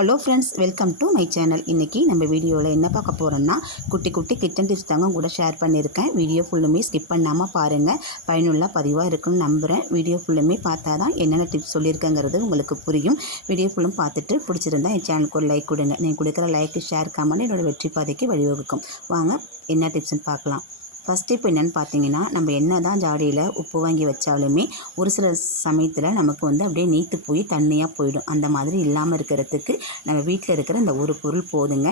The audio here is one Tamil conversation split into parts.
Hello friends, welcome to my channel. இன்றைக்கி நம்ம வீடியோவில் என்ன பார்க்க போகிறோன்னா குட்டி கிச்சன் டிப்ஸ் தாங்க கூட ஷேர் பண்ணியிருக்கேன். வீடியோ ஃபுல்லுமே ஸ்கிப் பண்ணாமல் பாருங்கள். பயனுள்ள பதிவாக இருக்குன்னு நம்புகிறேன். வீடியோ ஃபுல்லுமே பார்த்தா தான் என்னென்ன டிப்ஸ் சொல்லியிருக்கேங்கிறது உங்களுக்கு புரியும். வீடியோ ஃபுல்லும் பார்த்துட்டு பிடிச்சிருந்தா என் சேனலுக்கு ஒரு லைக் கொடுங்க. நீங்கள் கொடுக்குற லைக்கு ஷேர் கமெண்ட் என்னோடய வெற்றி பாதைக்கு வழிவகுக்கும். வாங்க என்ன டிப்ஸ்ன்னு பார்க்கலாம். ஃபஸ்ட் டிப் என்னென்னு பார்த்தீங்கன்னா, நம்ம என்ன தான் ஜாடியில் உப்பு வாங்கி வச்சாலுமே ஒரு சில சமயத்தில் நமக்கு அப்படியே நீத்து போய் தண்ணியாக போயிடும். அந்த மாதிரி இல்லாமல் இருக்கிறதுக்கு நம்ம வீட்டில் இருக்கிற இந்த ஒரு பொருள் போதுங்க.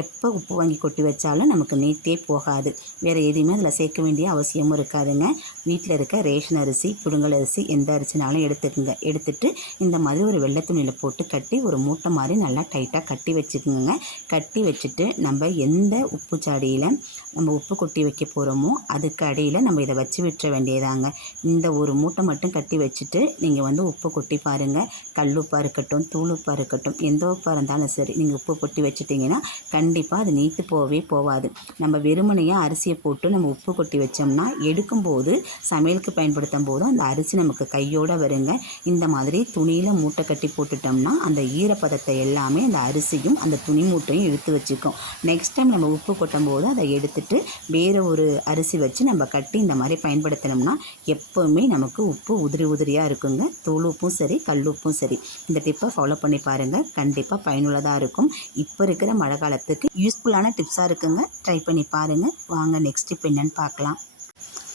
எப்போ உப்பு வாங்கி கொட்டி வச்சாலும் நமக்கு நீட்டே போகாது. வேறு எதுவுமே அதில் சேர்க்க வேண்டிய அவசியமும் இருக்காதுங்க. வீட்டில் இருக்க ரேஷன் அரிசி, புடுங்கல் அரிசி, எந்த அரிசினாலும் எடுத்துக்கோங்க. எடுத்துகிட்டு இந்த மாதிரி ஒரு வெள்ளை துணியில் போட்டு கட்டி ஒரு மூட்டை மாதிரி நல்லா டைட்டாக கட்டி வச்சுக்கோங்க. கட்டி வச்சுட்டு நம்ம எந்த உப்பு சாடியில் நம்ம உப்பு கொட்டி வைக்க போகிறோமோ அதுக்கு அடியில் நம்ம இதை வச்சு விட்டுற வேண்டியதாங்க. இந்த ஒரு மூட்டை மட்டும் கட்டி வச்சுட்டு நீங்கள் உப்பு கொட்டி பாருங்கள். கல் உப்பாக இருக்கட்டும், தூள் உப்பாக இருக்கட்டும், எந்த உப்பாக இருந்தாலும் சரி, நீங்கள் உப்பு கொட்டி வச்சுட்டிங்கன்னா கண்டிப்பாக அது நீத்து போகவே போகாது. நம்ம வெறுமனையாக அரிசியை போட்டு நம்ம உப்பு கொட்டி வச்சோம்னா எடுக்கும்போது சமையலுக்கு பயன்படுத்தும் போது அந்த அரிசி நமக்கு கையோடு வருங்க. இந்த மாதிரி துணியில் மூட்டை கட்டி போட்டுட்டோம்னா அந்த ஈரப்பதத்தை எல்லாமே அந்த அரிசியும் அந்த துணி மூட்டையும் எடுத்து வச்சுக்கும். நெக்ஸ்ட் டைம் நம்ம உப்பு கொட்டும் போது அதை எடுத்துட்டு வேறு ஒரு அரிசி வச்சு நம்ம கட்டி இந்த மாதிரி பயன்படுத்தினோம்னா எப்போவுமே நமக்கு உப்பு உதிரியாக இருக்குங்க. தூள் உப்பும் சரி, கல் உப்பும் சரி. இந்த டிப்பை ஃபாலோ பண்ணி பாருங்கள். கண்டிப்பாக பயனுள்ளதாக இருக்கும். இப்போ இருக்கிற மழை காலத்துக்கு யூஸ்ஃபுல்லான டிப்ஸாக இருக்குங்க. ட்ரை பண்ணி பாருங்கள். வாங்க நெக்ஸ்ட் டிப் என்னன்னு பார்க்கலாம்.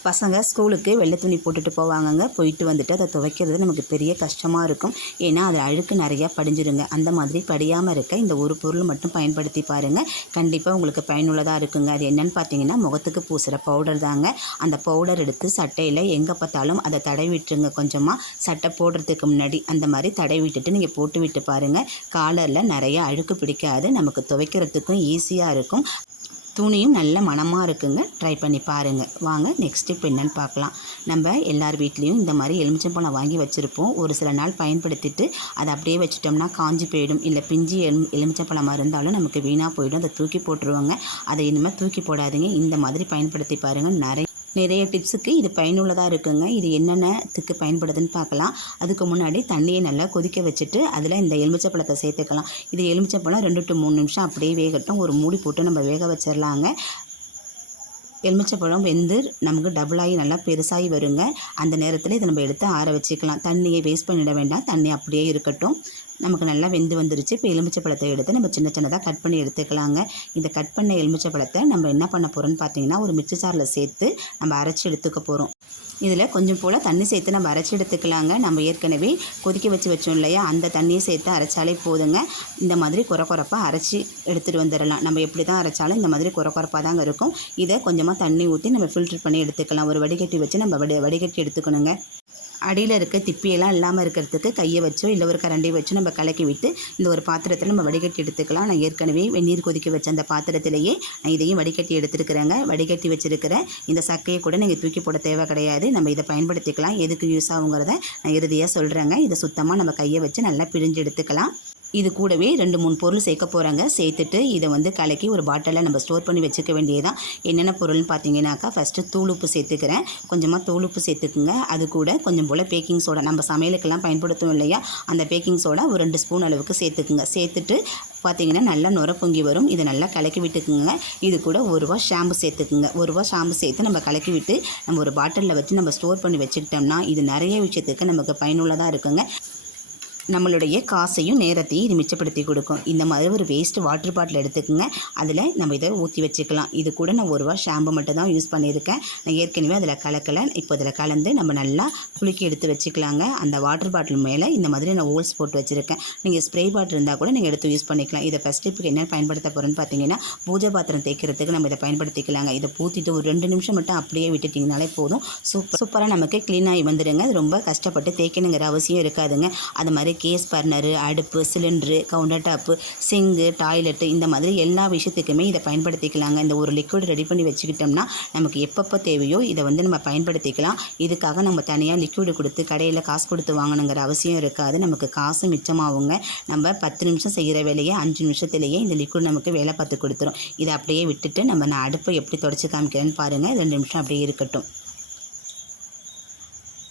பசங்க ஸ்கூலுக்கு வெள்ளை துணி போட்டுட்டு போவாங்கங்க. போயிட்டு வந்துட்டு அதை துவைக்கிறது நமக்கு பெரிய கஷ்டமாக இருக்கும். ஏன்னா அது அழுக்கு நிறையா படிஞ்சிருங்க. அந்த மாதிரி படியாமல் இருக்க இந்த ஒரு பொருள் மட்டும் பயன்படுத்தி பாருங்கள். கண்டிப்பாக உங்களுக்கு பயனுள்ளதாக இருக்குங்க. அது என்னென்னு பார்த்தீங்கன்னா, முகத்துக்கு பூசுகிற பவுடர் தாங்க. அந்த பவுடர் எடுத்து சட்டையில் எங்கே பார்த்தாலும் அதை தடவி விட்டுருங்க. கொஞ்சமாக சட்டை போடுறதுக்கு முன்னாடி அந்த மாதிரி தடவி விட்டுட்டு நீங்கள் போட்டு விட்டு பாருங்கள். காலரில் நிறையா அழுக்கு பிடிக்காது. நமக்கு துவைக்கிறதுக்கும் ஈஸியாக இருக்கும். துணியும் நல்ல மணமாக இருக்குங்க. ட்ரை பண்ணி பாருங்கள். வாங்க நெக்ஸ்ட் டிப் என்னென்னு பார்க்கலாம். நம்ம எல்லார் வீட்லேயும் இந்த மாதிரி எலுமிச்சம்பழம் வாங்கி வச்சுருப்போம். ஒரு சில நாள் பயன்படுத்திட்டு அதை அப்படியே வச்சுட்டோம்னா காஞ்சி போயிடும். இல்லை பிஞ்சு எலுமிச்சம்பழமாக இருந்தாலும் நமக்கு வீணாக போயிடும். அதை தூக்கி போட்டுருவாங்க. அதை இனிமேல் தூக்கி போடாதீங்க. இந்த மாதிரி பயன்படுத்தி பாருங்கள். நிறைய டிப்ஸுக்கு இது பயனுள்ளதாக இருக்குங்க. இது என்னென்னத்துக்கு பயன்படுதுன்னு பார்க்கலாம். அதுக்கு முன்னாடி தண்ணியை நல்லா கொதிக்க வச்சுட்டு அதில் இந்த எலுமிச்சப்பழத்தை சேர்த்துக்கலாம். இது எலுமிச்சப்பழம் 2 to 3 நிமிஷம் அப்படியே வேகட்டும். ஒரு மூடி போட்டு நம்ம வேக வச்சிடலாங்க. எலுமிச்சப்பழம் வெந்து நமக்கு டபுளாகி நல்லா பெருசாகி வருங்க. அந்த நேரத்தில் இதை நம்ம எடுத்து ஆற வச்சுக்கலாம். தண்ணியை வேஸ்ட் பண்ணிட வேண்டாம். தண்ணி அப்படியே இருக்கட்டும். நமக்கு நல்லா வெந்து வந்துருச்சு. இப்போ எலுமிச்சப்பழத்தை எடுத்து நம்ம சின்னதாக கட் பண்ணி எடுத்துக்கலாங்க. இந்த கட் பண்ண எலுமிச்சப்பழத்தை நம்ம என்ன பண்ண போகிறோம்னு பார்த்தீங்கன்னா, ஒரு மிக்ஸி ஜாரில் சேர்த்து நம்ம அரைச்சி எடுத்துக்க போகிறோம். இதில் கொஞ்சம் போல் தண்ணி சேர்த்து நம்ம அரைச்சி எடுத்துக்கலாங்க. நம்ம ஏற்கனவே கொதிக்க வச்சோம் இல்லையா, அந்த தண்ணியை சேர்த்து அரைச்சாலே போதுங்க. இந்த மாதிரி குறப்பாக அரைச்சி எடுத்துகிட்டு வந்துடலாம். நம்ம எப்படி தான் அரைச்சாலும் இந்த மாதிரி குறப்பாக தாங்க இருக்கும். இதை கொஞ்சமாக தண்ணி ஊற்றி நம்ம ஃபில்டர் பண்ணி எடுத்துக்கலாம். ஒரு வடிகட்டி வச்சு நம்ம வடிகட்டி எடுத்துக்கணுங்க. அடியில் இருக்க திப்பியெல்லாம் இல்லாமல் இருக்கிறதுக்கு கையை வச்சோ இல்லை ஒரு கரண்டி வச்சோ நம்ம கலக்கி விட்டு இந்த ஒரு பாத்திரத்தில் நம்ம வடிகட்டி எடுத்துக்கலாம். நான் ஏற்கனவே வெந்நீர் கொதிக்க வச்ச அந்த பாத்திரத்திலேயே நான் இதையும் வடிகட்டி எடுத்துருக்கிறேங்க. வடிகட்டி வச்சுருக்கிற இந்த சக்கையை கூட நீங்கள் தூக்கி போட தேவை கிடையாது. நம்ம இதை பயன்படுத்திக்கலாம். எதுக்கு யூஸ் ஆகுங்கிறத நான் இறுதியாக சொல்கிறேங்க. இதை சுத்தமாக நம்ம கையை வச்சு நல்லா பிழிஞ்சு எடுத்துக்கலாம். இது கூடவே 2-3 பொருள் சேர்க்க போகிறாங்க. சேர்த்துட்டு இதை கலக்கி ஒரு பாட்டிலில் நம்ம ஸ்டோர் பண்ணி வச்சுக்க வேண்டியதான். என்னென்ன பொருள்னு பார்த்தீங்கன்னாக்கா, ஃபஸ்ட்டு தூள் உப்பு சேர்த்துக்கிறேன். கொஞ்சமாக தூள் உப்பு சேர்த்துக்குங்க. அது கூட கொஞ்சம் போல் பேக்கிங் சோடா, நம்ம சமையலுக்கெல்லாம் பயன்படுத்துவோம் இல்லையா, அந்த பேக்கிங் சோடா ஒரு 2 ஸ்பூன் அளவுக்கு சேர்த்துக்குங்க. சேர்த்துட்டு பார்த்தீங்கன்னா நல்லா நுர பொங்கி வரும். இதை நல்லா கலக்கி விட்டுக்குங்க. இது கூட 1 ரூபா ஷாம்பு சேர்த்துக்குங்க. 1 ரூபா ஷாம்பு சேர்த்து நம்ம கலக்கி விட்டு நம்ம ஒரு பாட்டிலில் வச்சு நம்ம ஸ்டோர் பண்ணி வச்சுக்கிட்டோம்னா இது நிறைய விஷயத்துக்கு நமக்கு பயனுள்ளதாக இருக்குங்க. நம்மளுடைய காசையும் நேரத்தையும் இது மிச்சப்படுத்தி கொடுக்கும். இந்த மாதிரி ஒரு வேஸ்ட்டு வாட்டர் பாட்டில் எடுத்துக்கோங்க. அதில் நம்ம இதை ஊற்றி வச்சுக்கலாம். இது கூட நான் 1 ரூபா ஷாம்பு மட்டும் தான் யூஸ் பண்ணியிருக்கேன். நான் ஏற்கனவே அதில் கலக்கலை. இப்போ அதில் கலந்து நம்ம நல்லா குலுக்கி எடுத்து வச்சுக்கலாங்க. அந்த வாட்டர் பாட்டில் மேலே இந்த மாதிரி நான் ஹோல்ஸ் போட்டு வச்சுருக்கேன். நீங்கள் ஸ்ப்ரே பாட்டில் இருந்தால் கூட நீங்கள் எடுத்து யூஸ் பண்ணிக்கலாம். இதை ஃபஸ்ட் இப்போ என்ன பயன்படுத்த போகிறோன்னு பார்த்தீங்கன்னா, பூஜை பாத்திரம் தேய்க்கிறதுக்கு நம்ம இதை பயன்படுத்திக்கலாங்க. இதை ஊற்றிட்டு ஒரு 2 நிமிஷம் மட்டும் அப்படியே விட்டுட்டிங்கனாலே போதும். சூப்பராக நமக்கு க்ளீனாகி வந்துடுங்க. அது ரொம்ப கஷ்டப்பட்டு தேய்க்கணுங்கிற அவசியம் இருக்காதுங்க. அது மாதிரி கேஸ் பர்னரு, அடுப்பு, சிலிண்டரு, கவுண்டர் டாப்பு, சிங்கு, டாய்லெட்டு, இந்த மாதிரி எல்லா விஷயத்துக்குமே இதை பயன்படுத்திக்கலாங்க. இந்த ஒரு லிக்விட் ரெடி பண்ணி வச்சுக்கிட்டோம்னா நமக்கு எப்பப்போ தேவையோ இதை நம்ம பயன்படுத்திக்கலாம். இதுக்காக நம்ம தனியாக லிக்விடு கொடுத்து கடையில் காசு கொடுத்து வாங்கணுங்கிற அவசியம் இருக்காது. நமக்கு காசு மிச்சமாகுங்க. நம்ம 10 நிமிஷம் செய்கிற வேலையை 5 நிமிஷத்துலேயே இந்த லிக்விட் நமக்கு வேலை பார்த்து கொடுத்துரும். இதை அப்படியே விட்டுட்டு நான் அடுப்பை எப்படி தொடச்சி காமிக்கிறேன்னு பாருங்கள். 2 நிமிஷம் அப்படியே இருக்கட்டும்.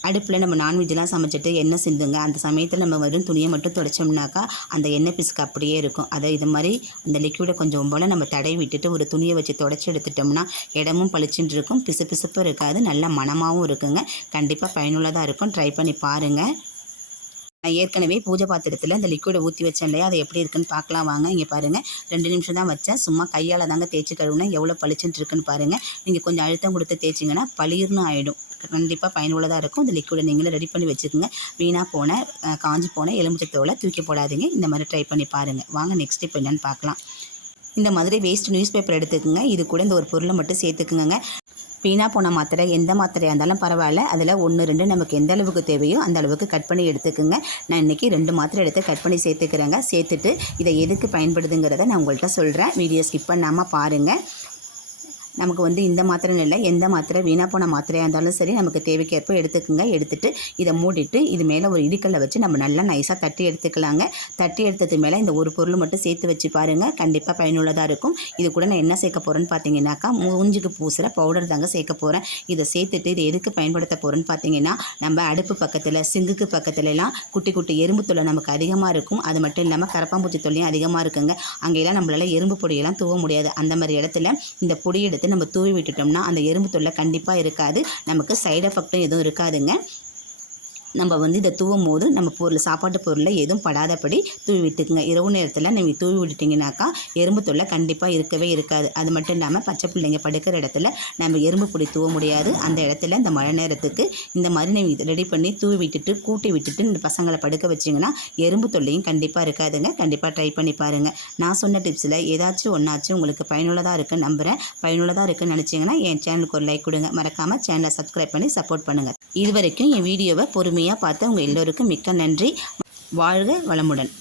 அடுப்பில் நம்ம நான்வெஜ்லாம் சமைச்சிட்டு எண்ணெய் சிந்துங்க. அந்த சமயத்தில் நம்ம வெறும் துணியை மட்டும் துடைச்சோம்னாக்கா அந்த எண்ணெய் பிசுக்கு அப்படியே இருக்கும். அதை இது மாதிரி அந்த லிக்விடை கொஞ்சம் போல் நம்ம தடவி விட்டுட்டு ஒரு துணியை வச்சு துடைச்சி எடுத்துட்டோம்னா இடமும் பளிச்சுட்டு இருக்கும், பிசுப்பு இருக்காது, நல்ல மணமாகவும் இருக்குங்க. கண்டிப்பாக பயனுள்ளதாக இருக்கும். ட்ரை பண்ணி பாருங்கள். நான் ஏற்கனவே பூஜை பாத்திரத்தில் இந்த லிக்விடை ஊற்றி வச்சேன் இல்லையா, அது எப்படி இருக்குன்னு பார்க்கலாம் வாங்க. இங்கே பாருங்கள், 2 நிமிஷம் தான் வச்சேன். சும்மா கையால் தாங்க தேய்ச்சி கழுவுனேன். எவ்வளோ பளிச்சுட்டு இருக்குன்னு பாருங்கள். நீங்கள் கொஞ்சம் அழுத்தம் கொடுத்து தேய்ச்சிங்கன்னா பளிர்னு ஆகிடும். கண்டிப்பாக பயனுள்ளதாக இருக்கும். இந்த லிக்விடை நீங்களே ரெடி பண்ணி வச்சுக்கோங்க. வீணாக போன காஞ்சி போன எலுமிச்சத்தோலை தூக்கி போடாதீங்க. இந்த மாதிரி ட்ரை பண்ணி பாருங்கள். வாங்க நெக்ஸ்ட் இப்போ என்னென்னு பார்க்கலாம். இந்த மாதிரி வேஸ்ட் நியூஸ் பேப்பர் எடுத்துக்கோங்க. இது கூட இந்த ஒரு பொருளை மட்டும் சேர்த்துக்குங்க. வீணாக போன மாத்திரை எந்த மாத்திரையாக இருந்தாலும் பரவாயில்ல, அதில் 1, 2 நமக்கு எந்த அளவுக்கு தேவையோ அந்த அளவுக்கு கட் பண்ணி எடுத்துக்குங்க. நான் இன்றைக்கி 2 மாத்திரை எடுத்து கட் பண்ணி சேர்த்துக்கிறேங்க. சேர்த்துட்டு இதை எதுக்கு பயன்படுதுங்கிறத நான் உங்கள்கிட்ட சொல்கிறேன். வீடியோ ஸ்கிப் பண்ணாமல் பாருங்கள். நமக்கு இந்த மாத்திரைன்னு இல்லை, எந்த மாத்திரை வீணாக போன மாத்திரையாக இருந்தாலும் சரி நமக்கு தேவைக்கேற்ப எடுத்துக்கோங்க. எடுத்துகிட்டு இதை மூடிட்டு இது மேலே ஒரு இடிக்கல்லை வச்சு நம்ம நல்லா நைஸாக தட்டி எடுத்துக்கலாங்க. தட்டி எடுத்தது மேலே இந்த ஒரு பொருள் மட்டும் சேர்த்து வச்சு பாருங்கள். கண்டிப்பாக பயனுள்ளதாக இருக்கும். இது கூட நான் என்ன சேர்க்க போகிறேன்னு பார்த்தீங்கன்னாக்கா மூஞ்சிக்கு பூசுகிற பவுடர் தாங்க சேர்க்க போகிறேன். இதை சேர்த்துட்டு இதை எதுக்கு பயன்படுத்த போகிறேன்னு பார்த்தீங்கன்னா, நம்ம அடுப்பு பக்கத்தில் சிங்குக்கு பக்கத்துலலாம் குட்டி குட்டி எறும்பு தொல்லை நமக்கு அதிகமாக இருக்கும். அது மட்டும் இல்லாமல் கரப்பாம்பூச்சி தொல்லையும் அதிகமாக இருக்குங்க. அங்கெல்லாம் நம்மளால் எறும்பு பொடியெல்லாம் தூவ முடியாது. அந்த மாதிரி இடத்துல இந்த பொடி எடுத்து நம்ம தூவி விட்டுட்டோம்னா அந்த எறும்பு தொல்லை கண்டிப்பாக இருக்காது. நமக்கு சைடு எஃபெக்டும் எதுவும் இருக்காதுங்க. நம்ம இதை தூவும் போது நம்ம பொருள் சாப்பாட்டு பொருளில் எதுவும் படாதபடி தூவி விட்டுக்குங்க. இரவு நேரத்தில் நீங்கள் தூவி விட்டுட்டிங்கனாக்கா எறும்பு தொல்லை கண்டிப்பாக இருக்கவே இருக்காது. அது மட்டும் இல்லாமல் பச்சை பிள்ளைங்க படுக்கிற இடத்துல நம்ம எறும்பு பொடி தூவ முடியாது. அந்த இடத்துல இந்த மழை நேரத்துக்கு இந்த மாதிரி நீங்கள் ரெடி பண்ணி தூவி விட்டுட்டு கூட்டி விட்டுட்டு இந்த பசங்களை படுக்க வச்சிங்கன்னா எறும்பு தொல்லையும் கண்டிப்பாக இருக்காதுங்க. கண்டிப்பாக ட்ரை பண்ணி பாருங்கள். நான் சொன்ன டிப்ஸில் ஏதாச்சும் ஒன்றாச்சும் உங்களுக்கு பயனுள்ளதாக இருக்குன்னு நம்புகிறேன். பயனுள்ளதாக இருக்குன்னு நினச்சிங்கன்னா என் சேனலுக்கு ஒரு லைக் கொடுங்க. மறக்காமல் சேனலை சப்ஸ்கிரைப் பண்ணி சப்போர்ட் பண்ணுங்கள். இது வரைக்கும் என் வீடியோவை பொறுமையாக பார்த்து உங்கள் எல்லோருக்கும் மிக்க நன்றி. வாழ்க வளமுடன்.